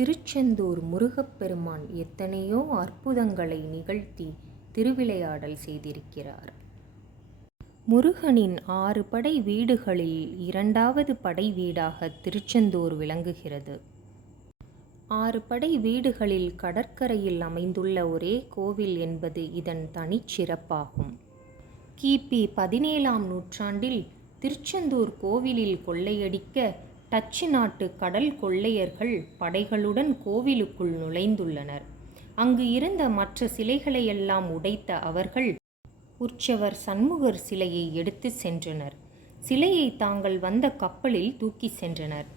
திருச்செந்தூர் முருகப்பெருமான் எத்தனையோ அற்புதங்களை நிகழ்த்தி திருவிளையாடல் செய்திருக்கிறார். முருகனின் 6 படை வீடுகளில் 2வது படை வீடாக திருச்செந்தூர் விளங்குகிறது. 6 படை வீடுகளில் கடற்கரையில் அமைந்துள்ள ஒரே கோவில் என்பது இதன் தனிச்சிறப்பாகும். கிபி 17ஆம் நூற்றாண்டில் திருச்செந்தூர் கோவிலில் கொள்ளையடிக்க டச்சு நாட்டு கடல் கொள்ளையர்கள் படைகளுடன் கோவிலுக்குள் நுழைந்துள்ளனர். அங்கு இருந்த மற்ற சிலைகளையெல்லாம் உடைத்த அவர்கள் உற்சவர் சண்முகர் சிலையை எடுத்து சென்றனர். சிலையை தாங்கள் வந்த கப்பலில் தூக்கி சென்றனர்.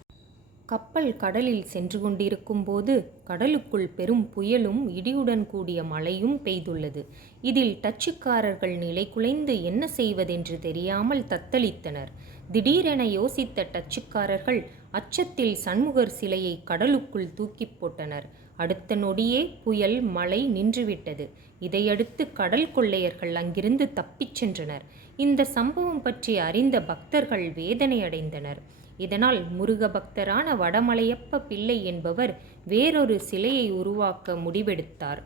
கப்பல் கடலில் சென்று கொண்டிருக்கும் போது கடலுக்குள் பெரும் புயலும் இடியுடன் கூடிய மழையும் பெய்துள்ளது. இதில் டச்சுக்காரர்கள் நிலை குலைந்து என்ன செய்வதென்று தெரியாமல் தத்தளித்தனர். திடீரென யோசித்த டச்சுக்காரர்கள் அச்சத்தில் சண்முகர் சிலையை கடலுக்குள் தூக்கி போட்டனர். அடுத்த நொடியே புயல் மழை நின்றுவிட்டது. இதையடுத்து கடல் கொள்ளையர்கள் அங்கிருந்து தப்பிச் சென்றனர். இந்த சம்பவம் பற்றி அறிந்த பக்தர்கள் வேதனை அடைந்தனர். இதனால் முருக பக்தரான வடமலையப்ப பிள்ளை என்பவர் வேறொரு சிலையை உருவாக்க முடிவெடுத்தார்.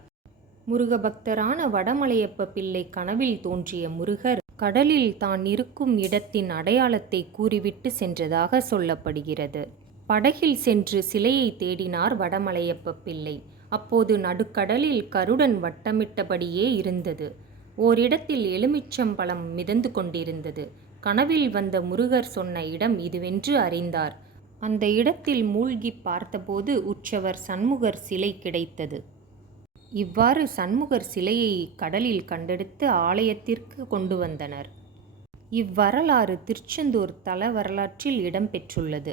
முருக பக்தரான வடமலையப்ப பிள்ளை கனவில் தோன்றிய முருகர் கடலில் தான் இருக்கும் இடத்தின் அடையாளத்தை கூறிவிட்டு சென்றதாக சொல்லப்படுகிறது. படகில் சென்று சிலையை தேடினார் வடமலையப்ப பிள்ளை. அப்போது நடுக்கடலில் கருடன் வட்டமிட்டபடியே இருந்தது. ஓரிடத்தில் எலுமிச்சம்பழம் மிதந்து கொண்டிருந்தது. கனவில் வந்த முருகர் சொன்ன இடம் இதுவென்று அறிந்தார். அந்த இடத்தில் மூழ்கி பார்த்தபோது உற்சவர் சண்முகர் சிலை கிடைத்தது. இவ்வாறு சண்முகர் சிலையை கடலில் கண்டெடுத்து ஆலயத்திற்கு கொண்டு வந்தனர். இவ்வரலாறு திருச்செந்தூர் தல வரலாற்றில் இடம்பெற்றுள்ளது.